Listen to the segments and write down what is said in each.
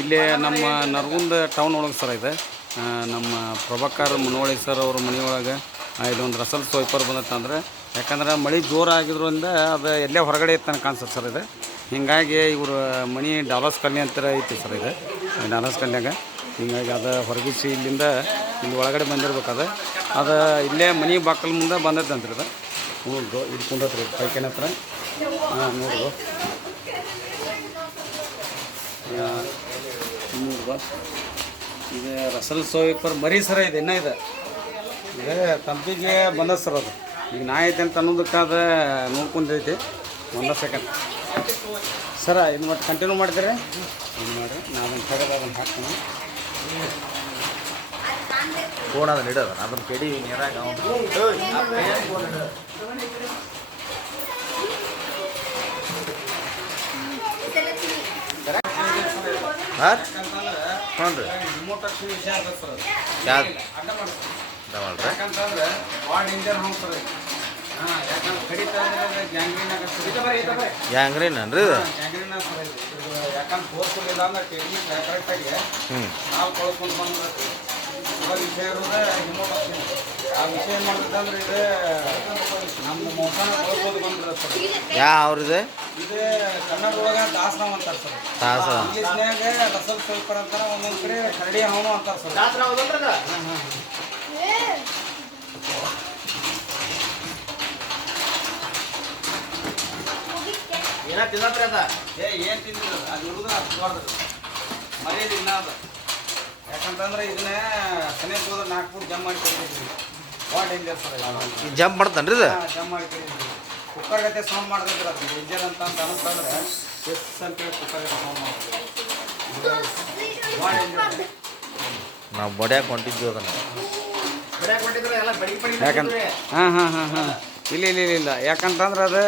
ಇಲ್ಲಿ ನಮ್ಮ ನರಗುಂದ ಟೌನ್ ಒಳಗೆ ಸರ್ ಇದೆ. ನಮ್ಮ ಪ್ರಭಾಕರ್ ಮುನವಳ್ಳಿ ಸರ್ ಅವ್ರ ಮನೆಯೊಳಗೆ ಇದೊಂದು ರಸಲ್ ಸ್ವೈಪರ್ ಬಂದತ್ತಂದ್ರೆ ಯಾಕಂದ್ರೆ ಮಳೆ ಜೋರಾಗಿದ್ರಿಂದ ಅದು ಎಲ್ಲೇ ಹೊರಗಡೆ ಇತ್ತು ಕಾಣಿಸುತ್ತೆ ಸರ್ ಇದೆ. ಹೀಗಾಗಿ ಇವರು ಮನೆ ಡಾಲಸ್ ಕಲ್ನಿ ಅಂತಾರೆ ಐತಿ ಸರ್ ಇದೆ. ಡಾಲಸ್ ಕಲ್ಯಾಗ ಹೀಗಾಗಿ ಅದು ಹೊರಗಿಸಿ ಇಲ್ಲಿಂದ ಇಲ್ಲಿ ಒಳಗಡೆ ಬಂದಿರ್ಬೇಕದು ಅದು. ಇಲ್ಲೇ ಮನೆ ಬಾಕಲ್ ಮುಂದೆ ಬಂದತ್ತಂತ್ರಿ ಇದು. ನೋಡ್ದು ಇದು ಕುಂದತ್ರಿ ಪೈಕಿನ ಹತ್ರ. ಹಾಂ ನೋಡ್ದು ನೋಡ್ದು ಇದು ರಸಲ್ ಸೋಯಿಪರ್ ಮರಿ ಸರ ಇದು ಇನ್ನೂ ಇದೆ. ಇದು ತಂಪಿಗೆ ಬಂದ ಸರ್ ಅದು. ಈಗ ನಾ ಐತೆ ಅಂತ ಅನ್ನೋದಕ್ಕೆ ಅದು ನೋಡ್ಕೊಂಡೈತಿ ಒಂದ ಸೆಕೆಂಡ್ ಸರ ಇದು ಮತ್ತೆ ಕಂಟಿನ್ಯೂ ಮಾಡ್ತೀರಿ ಇದು ಮಾಡಿ ನಾನು ಅದನ್ನು ತೆಗೆದು ಅದನ್ನು ಹಾಕ್ತೀನಿ. ಫೋನ್ ಅದನ್ನ ಇಡೋದ ಅದನ್ನ ಕೆಡಿ ನೀರಾಗ ಹಾಂ ಹ್ಞೂ ರೀ ರಿಮೋಟ್ ವಿಷಯ ಸರ್. ಯಾವ್ದು ಅಡ್ಡ ಮಾಡಿ ಇದಾವಲ್ರಿ ಯಾಕಂತಂದ್ರೆ ಭಾಳ ಡೇಂಜರ್ ಸರ್ ಹಾಂ ಯಾಕಂದ್ರೆ ಕಡಿತ ಅಂದ್ರೆ ಗ್ಯಾಂಗ್ರೀನ್ ಆಗತ್ತೆ ಇದು ಗ್ಯಾಂಗ್ರೀನ್ ಸರ್ ಇದು. ಯಾಕಂದ್ರೆ ಫೋರ್ಸ್ಫುಲ್ ಇಲ್ಲ ಅಂದ್ರೆ ಟೆಕ್ನಿಕ್ ಕರೆಕ್ಟಾಗಿ ನಾವು ಕಳ್ಕೊಂಡು ಬಂದ್ರೆ ವಿಷಯ ಇರೋದೇ ರಿಮೋಟ್ ಆ ವಿಷಯ ಏನು ಇದು ನಮ್ಮ ಮೋಸನ ಬಂದ್ರೆ ಸರ್ ಅವ್ರದ್ದು? ಅವ್ರಿದೆ ಇದು ಕನ್ನಡದೊಳಗೆ ದಾಸರಾವ್ ಅಂತಾರೆ ಸರ್. ಇಂಗ್ಲೀಷ್ನ್ಯಾಗ ರಸಲ್ ಅಂತಾರೆ ಒಂದೊಂದು ಕಡೆ ಕರಡಿ ಅಂತಾರೆ ಸರ್. ಏನ ತಿನ್ನತ್ರಿ ಅದ? ಏ ಏನು ತಿಂದಿಲ್ಲ ಅದು? ಮರ್ಯಾದೆ ಇಲ್ಲ ಯಾಕಂತಂದ್ರೆ ಇದನ್ನ ಸನೇ ಹೋದ್ರೆ ನಾಲ್ಕು ಫುಟ್ ಜಮ್ ಮಾಡಿ ಕೊಡ್ತಿದ್ವಿ. ಭಾಳ ಡೇಂಜರ್ ಸರ್ ಜಂಪ್ ಮಾಡ್ತಾನ್ರಿ ಇದು? ಜಮ್ ಮಾಡಿ ಕುಕ್ಕರ್ ಗತೆ ಸೌಂಡ್ ಮಾಡ್ತಿದ್ರು ಅದು ಡೇಂಜರ್ ಅಂತ ಅಂತ ಅನಿಸ್ತಂದ್ರೆ ಎಸ್ ಅಂತೇಳಿ ಕುಕ್ಕರ್ ಗತೆ ಸೌಂಡ್ ಮಾಡ್ತೀವಿ ಭಾಳ ಡೇಂಜರ್ ನಾವು ಬಡ್ಯಾಕ ಹೊಂಟಿದ್ವಿ ಅದನ್ನ. ಯಾಕಂದ್ರೆ ಹಾಂ ಹಾಂ ಹಾಂ ಹಾಂ. ಇಲ್ಲ ಇಲ್ಲ ಇಲ್ಲ ಇಲ್ಲ. ಯಾಕಂತಂದ್ರೆ ಅದು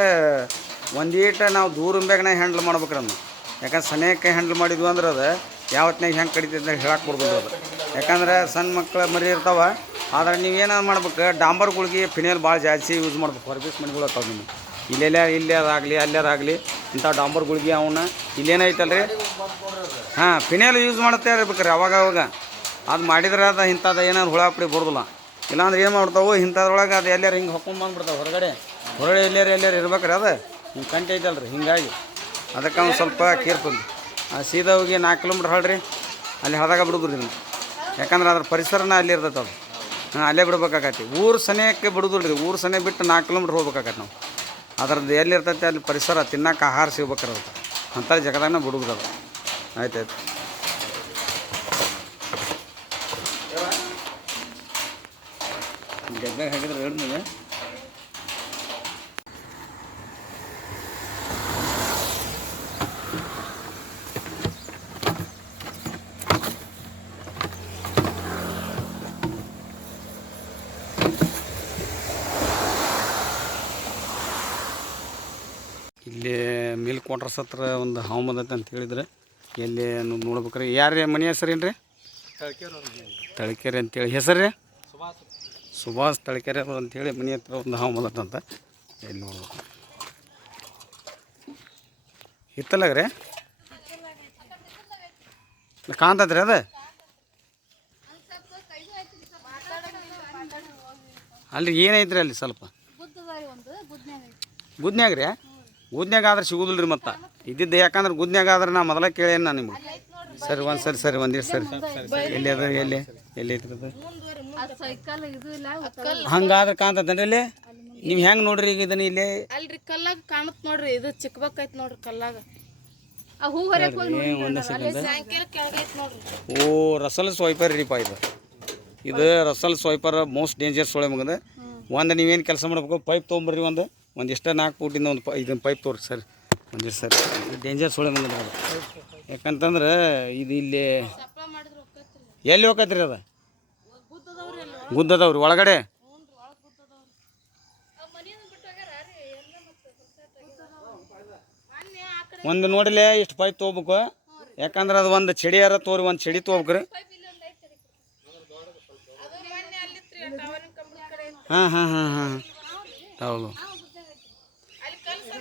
ಒಂದೀಟ ನಾವು ದೂರಿಂಬೇಗನೆ ಹ್ಯಾಂಡಲ್ ಮಾಡ್ಬೇಕ್ರಿ ಅದನ್ನು. ಯಾಕಂದ್ರೆ ಸನೇಕ ಹ್ಯಾಂಡಲ್ ಮಾಡಿದ್ವಿ ಅಂದ್ರೆ ಅದು ಯಾವತ್ತಿನಾಗ ಹೆಂಗೆ ಕಡಿತೈತೆ ಅಂತ ಹೇಳಕ್ಕೆ ಬರ್ಬೋದು ಅದು. ಯಾಕಂದ್ರೆ ಸಣ್ಣ ಮಕ್ಕಳ ಮರಿ ಇರ್ತಾವ ಆದ್ರೆ ನೀವು ಏನಾದ್ರು ಮಾಡ್ಬೇಕು? ಡಾಂಬರ್ ಗುಳಿಗೆ ಫಿನೇಲ್ ಭಾಳ ಜಾಸ್ತಿ ಯೂಸ್ ಮಾಡ್ಬೇಕು. ಹೊರಬೀಸ್ ಮನೆಗಳು ಅತ್ತಾವ ನಿಮಗೆ. ಇಲ್ಲೆಲ್ಲ, ಇಲ್ಲೇ ಅದಾಗಲಿ ಅಲ್ಲಾರಾಗಲಿ ಇಂಥ ಡಾಂಬರ್ ಗುಳಿಗೆ ಅವನ್ನ ಇಲ್ಲೇನೈತಲ್ರಿ ಹಾಂ, ಫಿನೇಲ್ ಯೂಸ್ ಮಾಡುತ್ತಾ ಇರ್ಬೇಕ್ರಿ ಅವಾಗ ಅವಾಗ. ಅದು ಮಾಡಿದ್ರೆ ಅದು ಇಂಥದ್ದು ಏನಾದ್ರು ಹುಳ ಪುಡಿ ಬರೋದಿಲ್ಲ. ಇಲ್ಲಾಂದ್ರೆ ಏನು ಮಾಡ್ತಾವೆ, ಇಂಥದ್ರೊಳಗೆ ಅದು ಎಲ್ಲಾರು ಹಿಂಗೆ ಹೊಕ್ಕೊಂಡು ಬಂದ್ಬಿಡ್ತಾವೆ ಹೊರಗಡೆ. ಹೊರಗಡೆ ಎಲ್ಲಾರು ಎಲ್ಲಾರು ಇರ್ಬೇಕ್ರಿ ಅದು. ಹಿಂಗೆ ಕಂಟಿ ಐತಲ್ರಿ, ಹಿಂಗಾಗಿ. ಅದಕ್ಕೆ ಒಂದು ಸ್ವಲ್ಪ ಆ ಸೀದಾ ಹೋಗಿ ನಾಲ್ಕು ಕಿಲೋಮೀಟ್ರ್ ಹೊಳ್ರಿ, ಅಲ್ಲಿ ಹದಾಗ ಬಿಡುದ್ರಿ ನೀವು ಯಾಕಂದ್ರೆ ಅದ್ರ ಪರಿಸರನ ಅಲ್ಲಿ ಇರ್ತೈತೆ ಅದು. ಹಾಂ, ಅಲ್ಲೇ ಬಿಡ್ಬೇಕಾಗತ್ತೆ. ಊರು ಸನೇಕ್ಕೆ ಬಿಡುದಿಲ್ಲ ರೀ ಊರು ಸನೇ ಬಿಟ್ಟು ನಾಲ್ಕು ಕಿಲೋಮೀಟ್ರ್ ಹೋಗ್ಬೇಕಾಗತ್ತೆ ನಾವು. ಅದ್ರದ್ದು ಎಲ್ಲಿರ್ತೈತೆ ಅಲ್ಲಿ ಪರಿಸರ, ತಿನ್ನಕ್ಕೆ ಆಹಾರ ಸಿಗ್ಬೇಕಾರೆ ಅಂಥ ಜಗದಾಗ ಬಿಡುದ್ರಿ ಅದು. ಆಯ್ತಾಯ್ತು ಜಗ್ಗ ಹಾಕಿದ್ರೆ ಎರಡು ಕ್ವಾರ್ಟರ್ಸ್ ಹತ್ರ ಒಂದು ಹಾವು ಬಂದೈತೆ ಅಂತ ಹೇಳಿದ್ರೆ ಎಲ್ಲಿ ನೋಡ್ಬೇಕ್ರಿ. ಯಾರು ಮನೆ ಹೆಸರು ಏನು ರೀ ತಳಿಕೆರೆ ಅಂತೇಳಿ. ಹೆಸರು ರೀ ಸುಭಾಷ್ ತಳಕೆರೆ ಅವರು ಅಂತೇಳಿ ಮನೆ ಹತ್ರ ಒಂದು ಹಾವು ಬಂದತ್ತಂತ ಎಲ್ಲಿ ನೋಡ್ಬೇಕು. ಹಿತ್ತಲಾಗ ರೀ ಕಾಣ್ತೈತೆ ರೀ ಅದು ಅಲ್ರಿ ಏನೈತ್ರಿ ಅಲ್ಲಿ ಸ್ವಲ್ಪ? ಗುದ್ನ್ಯಾಗ ರೀ ಗುದ್ನ್ಯಾಗ ಆದ್ರೆ ಸಿಗುದಿಲ್ಲ ರೀ ಮತ್ತು. ಇದ್ದಿದ್ದು ಯಾಕಂದ್ರೆ ಗುದ್ನ್ಯಾಗ ಆದ್ರೆ ನಾ ಮೊದಲ ಕೇಳೇನು ನಾನು ನಿಮ್ಗೆ. ಸರಿ ಒಂದು ಸರಿ ಸರಿ ಒಂದಿಷ್ಟು ಸರಿ ಎಲ್ಲಿ ಅದ ಎಲ್ಲಿ ಎಲ್ಲಿ ಹಂಗಾದ್ರೆ ಕಾಣ್ತೈತೆ ಇಲ್ಲಿ? ನೀವು ಹೆಂಗೆ ನೋಡ್ರಿ ಈಗ ಇದನ್ನ ಇಲ್ಲಿ? ಅಲ್ರಿ ಕಲ್ಲಾಗ ಕಾಣತ್ ನೋಡ್ರಿ ಇದು ಚಿಕ್ಕಬಕ್ಕೈತ್ ನೋಡ್ರಿ ಕಲ್ಲಾಗ. ಓ ರಸಲ್ ಸ್ವೈಪರ್ ರೀಪ ಇದು. ಇದು ರಸಲ್ ಸ್ವೈಪರ್ ಮೋಸ್ಟ್ ಡೇಂಜರ್ಸ್ ಒಳಗೆ ಮಗದ. ಒಂದು ನೀವೇನು ಕೆಲಸ ಮಾಡ್ಬೇಕು ಪೈಪ್ ತೊಗೊಂಬರ್ರಿ ಒಂದು. ಒಂದು ಎಷ್ಟೇ ನಾಲ್ಕು ಫೂಟಿಂದ ಒಂದು ಪೈ ಇದನ್ನು ಪೈಪ್ ತೋರಿಸಿ ಸರ್. ಒಂದಿಷ್ಟು ಸರ್. ಡೇಂಜರ್ಸ್ ಒಳಗೆ ಮುಂದೆ ಯಾಕಂತಂದ್ರೆ ಇದು ಇಲ್ಲಿ ಎಲ್ಲಿ ಹೋಗತ್ರಿ ಅದು? ಗುದ್ದದವ್ರಿ ಒಳಗಡೆ? ಒಂದು ನೋಡಿಲೆ ಇಷ್ಟು ಪೈಪ್ ತೊಗೋಬೇಕು. ಯಾಕಂದ್ರೆ ಅದು ಒಂದು ಚಡಿಯಾರ ತೋರಿ, ಒಂದು ಚಡಿ ತೊಗೋಬೇಕ್ರಿ. ಹಾಂ ಹಾಂ ಹಾಂ ಹಾಂ. ಹೌದು.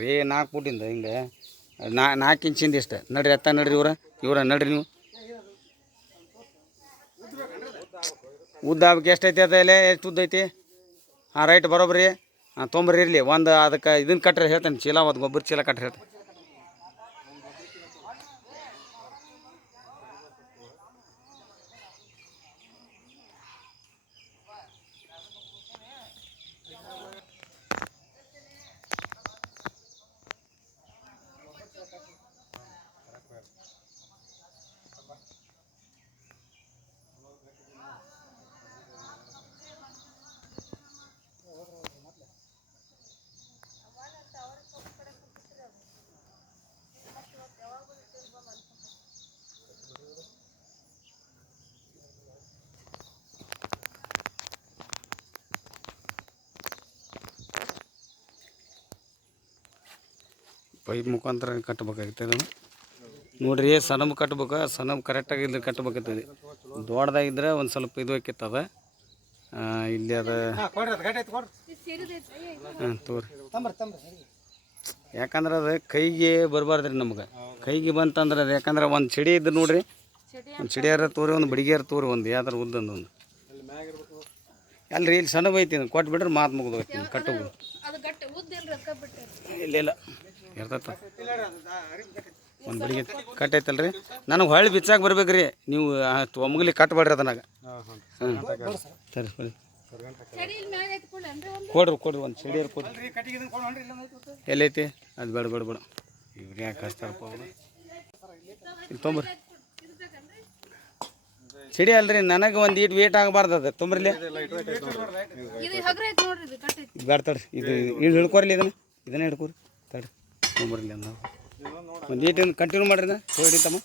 ರೀ, ನಾಲ್ಕು ಫುಟಿಂದ ಹಿಂಗೆ ನಾ, ನಾಲ್ಕು ಇಂಚಿಂದ ಇಷ್ಟ. ನಡ್ರಿ, ಎತ್ತ ನಡ್ರಿ ಇವ್ರ. ಇವ್ರ ನಡ್ರಿ ನೀವು. ಉದ್ದ ಆಗ್ಬೇಕು ಎಷ್ಟೈತಿ ಅದ ಎಲೆ? ಎಷ್ಟು ಉದ್ದ ಐತಿ? ಹಾಂ ರೈಟ್ ಬರೋಬ್ರಿ. ಹಾಂ ತೊಂಬರಿ ಇರಲಿ. ಒಂದು ಅದಕ್ಕೆ ಇದನ್ನ ಕಟ್ಟ್ರಿ ಹೇಳ್ತೇನೆ. ಚೀಲ ಒಂದು ಗೊಬ್ಬರ ಚೀಲ ಕಟ್ರಿ ಹೇಳ್ತೇನೆ. ಪೈಪ್ ಮುಖಾಂತರ ಕಟ್ಬೇಕಾಗಿತ್ತು ಇದನ್ನು ನೋಡ್ರಿ ಸನಮ್ ಕಟ್ಬೇಕು ಸನಮ್ ಕರೆಕ್ಟಾಗಿ ಇಲ್ಲಿ ಕಟ್ಬೇಕಾಗ್ತದೆ ದೊಡ್ಡದಾಗಿದ್ರೆ ಒಂದು ಸ್ವಲ್ಪ ಇದು ಹಾಕಿತ್ತದ. ಇಲ್ಲಿ ಅದ ಹಾಂ ತೋರಿ ಯಾಕಂದ್ರೆ ಅದು ಕೈಗೆ ಬರಬಾರ್ದು ರೀ ನಮ್ಗೆ. ಕೈಗೆ ಬಂತಂದ್ರೆ ಅದು ಯಾಕಂದ್ರೆ ಒಂದು ಚಿಡಿ ಇದ್ದು ನೋಡ್ರಿ ಒಂದು ಚಿಡಿಯಾರ ತೋರಿ ಒಂದು ಬಡಿಗೆಯಾರ ತೋರಿ ಒಂದು ಯಾವ್ದಾರು ಉದ್ದಂದು ಒಂದು. ಅಲ್ರಿ ಇಲ್ಲಿ ಸಣ್ಣ ಬೈತೀನಿ ಕೊಟ್ಬಿಟ್ರೆ ಮಾತು ಮುಗಿದೋಗ್ತೀನಿ ಕಟ್ಟೋದು. ಅದು ಗಟ್ಟಿ ಉದ್ದ ಇಲ್ರಿ ಬಿಟ್ಟೆ ಇಲ್ಲ ಇಲ್ಲ. ಇರ್ತೈತ. ಒಂದು ಬಡಿಗೆ ರೀ ನನಗೆ ಹೊಳ್ಳಿ ಬರ್ಬೇಕು ಬರ್ಬೇಕ್ರಿ. ನೀವು ಒಮ್ಮಗಲಿ ಕಟ್ಬೇಡ್ರಿ ಅದನ್ನಾಗ. ಹಾಂ ಸರಿ ಸರಿ ಕೊಡ್ರಿ ಕೊಡ್ರಿ, ಒಂದು ಸಿಡಿಯರ್ ಕೊಡ್ರಿ ಎಲ್ಲೈತಿ? ಅದು ಬೇಡ ಬೇಡ ಬೇಡ. ಇವ್ರು ಯಾಕೆ ಹಚ್ತಾರಪ್ಪ ಇಲ್ಲಿ ತೊಂಬ್ರಿ ಸಿಡಿ ಅಲ್ರಿ, ನನಗೆ ಒಂದು ಈಟ್ ವೇಟ್ ಆಗಬಾರ್ದು ಅದು. ತೊಂಬರ್ಲಿ? ಬೇಡ ತಡ್ರಿ, ಇದು ಹಿಡ್ಕೊರ್ಲಿ ಇದನ್ನ. ಇದನ್ನ ಹಿಡ್ಕೊರಿ. ತಡ್ರಿ. ತೊಂಬರ್ಲಿ ಅಂದ. ಒಂದು ಏಟಿನ ಕಂಟಿನ್ಯೂ ಮಾಡ್ರಿ ಹೋಗಿ ತಮ್ಮ.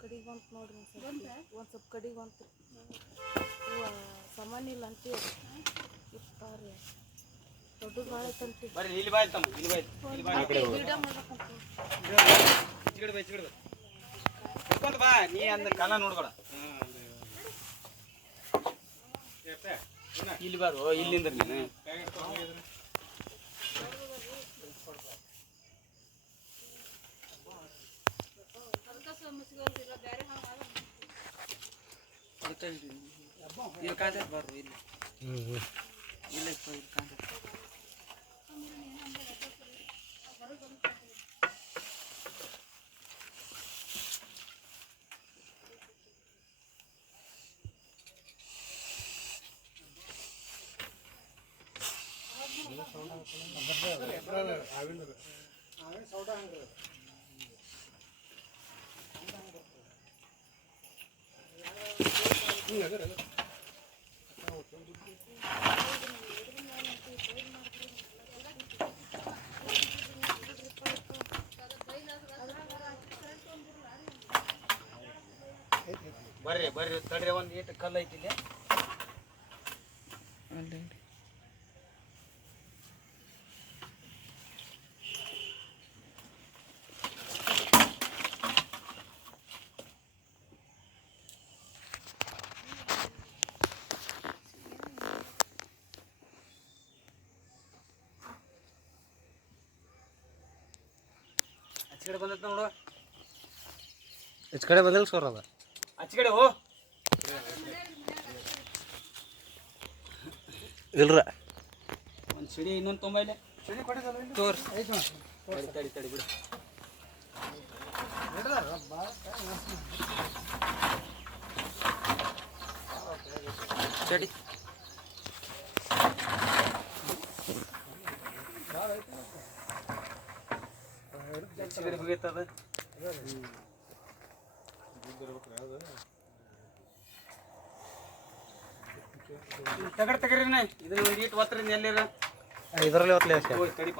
ಕಡಿಗೆ ಬಂತು ನೋಡ್ರಿ ಒಂದು ಸ್ವಲ್ಪ. ಕಡಿಗೆ ಬಂತು ಸಾಮಾನ್ಯ ಇಲ್ಲ ಅಂತ ಇರ್ತಾರೆ ದೊಡ್ಡದು ಭಾಳ ಐತಂತಿ. ಬರ್ರಿ ಇಲ್ಲಿ ಬಾಯ್ ತಮ್ಮ ಇಲ್ಲಿ ಬಾಯ್ ಗಿಡ ಮಾಡ್ಬೇಕಂತ. ಚಿಗಡ್ ಬೈ ಚಿಗಡ್ ಬೈ ಹಿಡ್ಕೊಂಡ್ ಬಾ ನೀ ಅಂದ ಕಾಲ ನೋಡ್ಬೇಡ ಇಲ್ಲಿ ಬಾರು ಇಲ್ಲಿಂದ ನೀನು ಅದಕ್ಕ ಸಮಸ್ಯೆ ಬೇರೆ ಹಂಗ ಇಲ್ಲಿ ಕಾಂತ ಬಾರು ಇಲ್ಲಿ ಬರ್ರಿ ಬರ್ರಿ. ತಡ್ರಿ ಒಂದು ಏಟ್ ಕಲ್ಲು ಐತಿ ಕಡೆ ಬಂದೈತೆ ನೋಡು. ಈಚ ಕಡೆ ಬಂದಿಲ್ಲ ಸರ್ ಅದ. ಆಚೆ ಕಡೆ ಹೋ. ಇಲ್ರ. ಒಂದು ಸಿಡಿ ಇನ್ನೊಂದು ತೊಂಬೈಲೆ ತೋರ್. ತಡಿ ತಡಿ ತಡಿ ಬಿಡು. ಚಡಿ ಕಡೆ ಹೋಗೈತದ ತಗಡ್ ತಗರಿ ಇದನ್ನ ಒಂದು ಈಟ್ ಒತ್ತರಿಂದ ಎಲ್ಲಿರ ಇದರಲ್ಲಿ ಒತ್ತಲೇ ಅಷ್ಟೇ. ಹೋಗಿ ತಡಿಪ.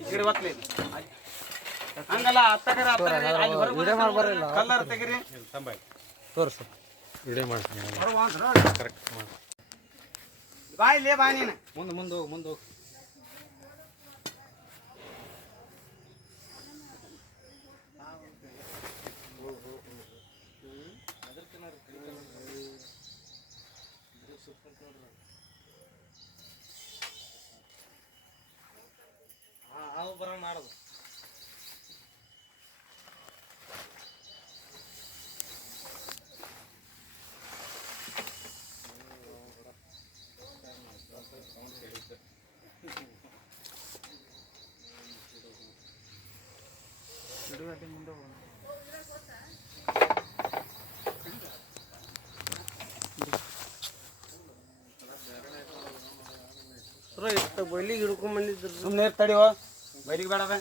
ಈ ಕಡೆ ಒತ್ತಲಿ. ಹಂಗಲ್ಲ ಅತ್ತಗರ ಅತ್ತಗರ ಅಲ್ಲಿ ಹೊರಗೆ ಕಲ್ಲರ್ ತೆಗೀರಿ. ತೋರಿಸು. ವಿಡಿಯೋ ಮಾಡ್ತೀನಿ. ಕರೆಕ್ಟ್ ಮಾಡಿ. ಬಾಯ್ ಲೇ ಬಾ ನೀನು. ಮುಂದೆ ಮುಂದೆ ಹೋಗಿ ಮುಂದೆ ಹೋಗಿ. ಬೈಲಿಗೆ ಹಿಡ್ಕೊಂಡ್ ಬಂದಿದ್ರು ಸುಮ್ಮನೆ ಇರ್ತಾಡಿವ ಬೈಲಿಗೆ ಬೇಡವೆ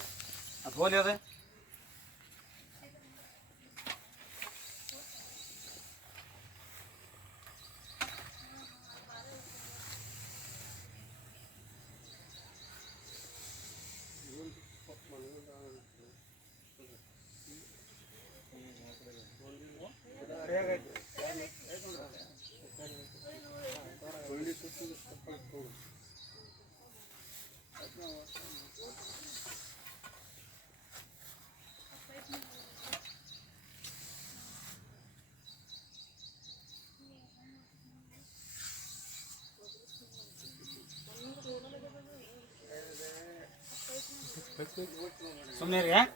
ಅದು ಹೋಲಿ ಅದೇ பண்ணியிருக்கேன்.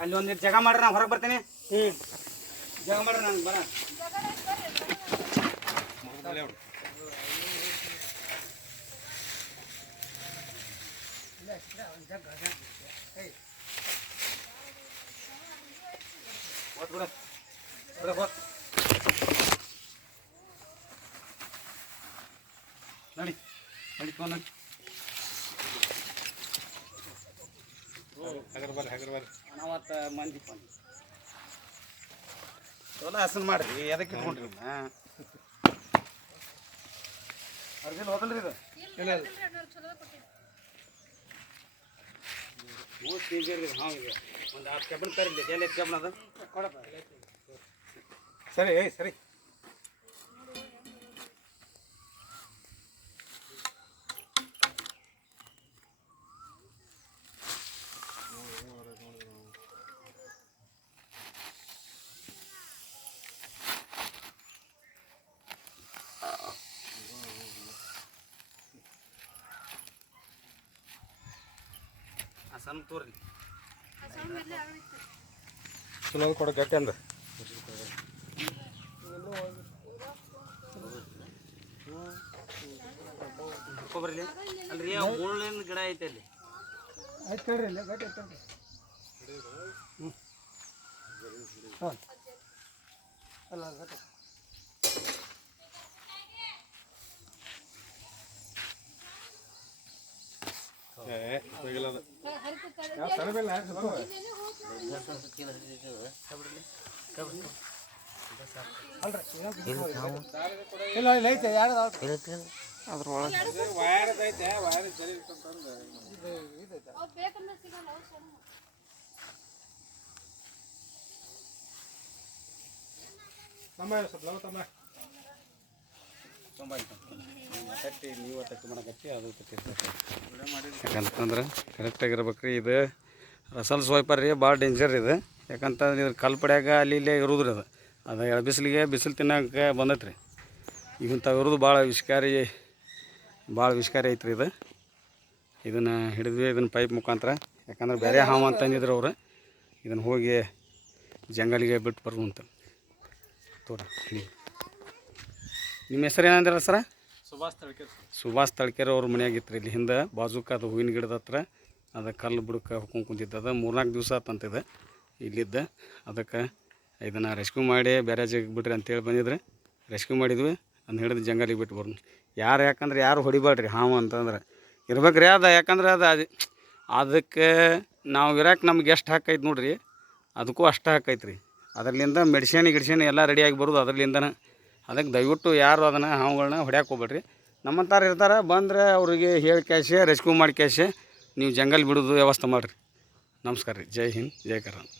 ಅಲ್ಲಿ ಒಂದಿಟ್ಟು ಜಾಗ ಮಾಡ್ರಿ ನಾ ಹೊರಗೆ ಬರ್ತೀನಿ. ಹ್ಞೂ ಜಾಗ ಮಾಡ್ರಿ ನಾನು ಬರ. ಹೋತ್ ಬಿಡು. ಬಿಡು, ಹೋತ್. ನಡಿ ನಡಿ ತಗೊಂಡ್ ನಡಿ ನಾವತ್ತ ಮಂದಿ ಬಂದು ಚಲೋ ಹಸನ್ ಮಾಡ್ರಿ ಎದಕ್ಕೆ ಇಟ್ಕೊಂಡ್ರಿ ಅರ್ಜಿಲ್ ಹೋದಲ್ರಿ ಇದು? ಮೂರು ಹಾಂ ಇದೆ ಒಂದು ಹತ್ತು ಎಲ್ಲಿ ಅದು? ಕೊಡಪ್ಪ ಸರಿ ಏಯ್ ಸರಿ. ಆಗೈತೆ ಚಲೋ ಕೊಡ ಗಟ್ಟಿ ಅಂದ. ಬರ್ಲಿ ಅಲ್ರಿ ಆ ಮುಳ್ಳಿನ ಗಿಡ ಐತೆ ಅಲ್ಲಿ. ಆಯ್ತು ಕೇಳ್ರಿ ಇಲ್ಲ ಗಟ್ಟಿ ಐತೆ ಅಲ್ಲ ಗಟ್ಟಿ ಏ ಹೋಗಿಲ್ಲ ಐತೆ ತಟ್ಟಿ ನೀವು ತಟ್ಟಿ ಮಾಡಕತ್ತಿ ಅದು ತಟ್ಟಿ ಯಾಕಂತಂದ್ರೆ ಕರೆಕ್ಟಾಗಿರ್ಬೇಕು ರೀ ಇದು. ರಸಲ್ ಸ್ವೈಪರ್ ರೀ ಭಾಳ ಡೇಂಜರ್ ಇದು. ಯಾಕಂತಂದ್ರೆ ಇದ್ರ ಕಲ್ಪಡ್ಯಾಗ ಅಲ್ಲಿ ಇಲ್ಲೇ ಇರೋದು ರೀ ಅದು. ಅದು ಎಳೆ ಬಿಸಿಲಿಗೆ ಬಿಸಿಲು ತಿನ್ನೋಕೆ ಬಂದೈತೆ ರೀ. ಇಂಥವು ಇರೋದು ಭಾಳ ವಿಷಕಾರಿ ಭಾಳ ವಿಷಕಾರಿ ಐತ್ರಿ ಇದು. ಇದನ್ನು ಹಿಡಿದ್ವಿ ಇದನ್ನು ಪೈಪ್ ಮುಖಾಂತರ. ಯಾಕಂದ್ರೆ ಬೇರೆ ಹಾವು ಅಂತಂದಿದ್ರು ಅವರು. ಇದನ್ನು ಹೋಗಿ ಜಂಗಲಿಗೆ ಬಿಟ್ಟು ಬರು ಅಂತ. ತೋರಿ ನಿಮ್ಮ ಹೆಸರು ಏನಂದ್ರೆ ಸರ? ಸುಭಾಷ್ ತಳ್ಕೇರ್ ಸುಭಾಷ್ ತಳ್ಕೆರೆ ಅವ್ರ ಮನೆಯಾಗಿತ್ತು ಇಲ್ಲಿ ಹಿಂದೆ. ಬಾಜುಕ ಅದು ಹೂವಿನ ಗಿಡದ ಹತ್ರ. ಅದು ಕಲ್ಲು ಬುಡಕ್ಕೆ ಹೊಕ್ಕೊಂಡು ಕುಂತಿದ್ದದ ಮೂರ್ನಾಲ್ಕು ದಿವಸ ಆತಂತಿದೆ ಇಲ್ಲಿದ್ದ. ಅದಕ್ಕೆ ಇದನ್ನು ರೆಸ್ಕ್ಯೂ ಮಾಡಿ ಬೇರೆ ಜಾಗಕ್ಕೆ ಬಿಡ್ರಿ ಅಂತೇಳಿ ಬಂದಿದ್ರೆ. ರೆಸ್ಕ್ಯೂ ಮಾಡಿದ್ವಿ ಅದನ್ನ ಹಿಡಿದು ಜಂಗಲಿಗೆ ಬಿಟ್ಟು ಬರ್ನು ಯಾರು ಯಾಕಂದ್ರೆ ಯಾರು ಹೊಡಿಬೇಡ್ರಿ ಹಾವು ಅಂತಂದ್ರೆ. ಇರ್ಬೇಕ್ರಿ ಅದು. ಯಾಕಂದ್ರೆ ಅದು ಅದು ಅದಕ್ಕೆ ನಾವು ಇರಕ್ಕೆ ನಮ್ಗೆ ಎಷ್ಟು ಹಾಕೈತೆ ನೋಡ್ರಿ. ಅದಕ್ಕೂ ಅಷ್ಟು ಹಾಕೈತೆ ರೀ ಅದರಲ್ಲಿಂದ ಮೆಡಿಸಿನ್ ಗಿಡಿಸಿನ್ ಎಲ್ಲ ರೆಡಿಯಾಗಿ ಬರೋದು ಅದರಲ್ಲಿಂದನೇ ಅದಕ್ಕೆ ದಯವಿಟ್ಟು ಯಾರು ಅದನ್ನು ಹಾವುಗಳನ್ನ ಹೊಡ್ಯಾಕೆ ಹೋಗ್ಬೇಡ್ರಿ. ನಮ್ಮಂತಾರು ಇರ್ತಾರೆ ಬಂದರೆ ಅವರಿಗೆ ಹೇಳಿ ಕ್ಯಾಶೆ ರೆಸ್ಕ್ಯೂ ಮಾಡಿ ಕ್ಯಾಶೆ. ನೀವು ಜಂಗಲ್ ಬಿಡೋದು ವ್ಯವಸ್ಥೆ ಮಾಡಿರಿ. ನಮಸ್ಕಾರ ರೀ. ಜೈ ಹಿಂದ್ ಜೈ ಕರ್ನಾಟಕ.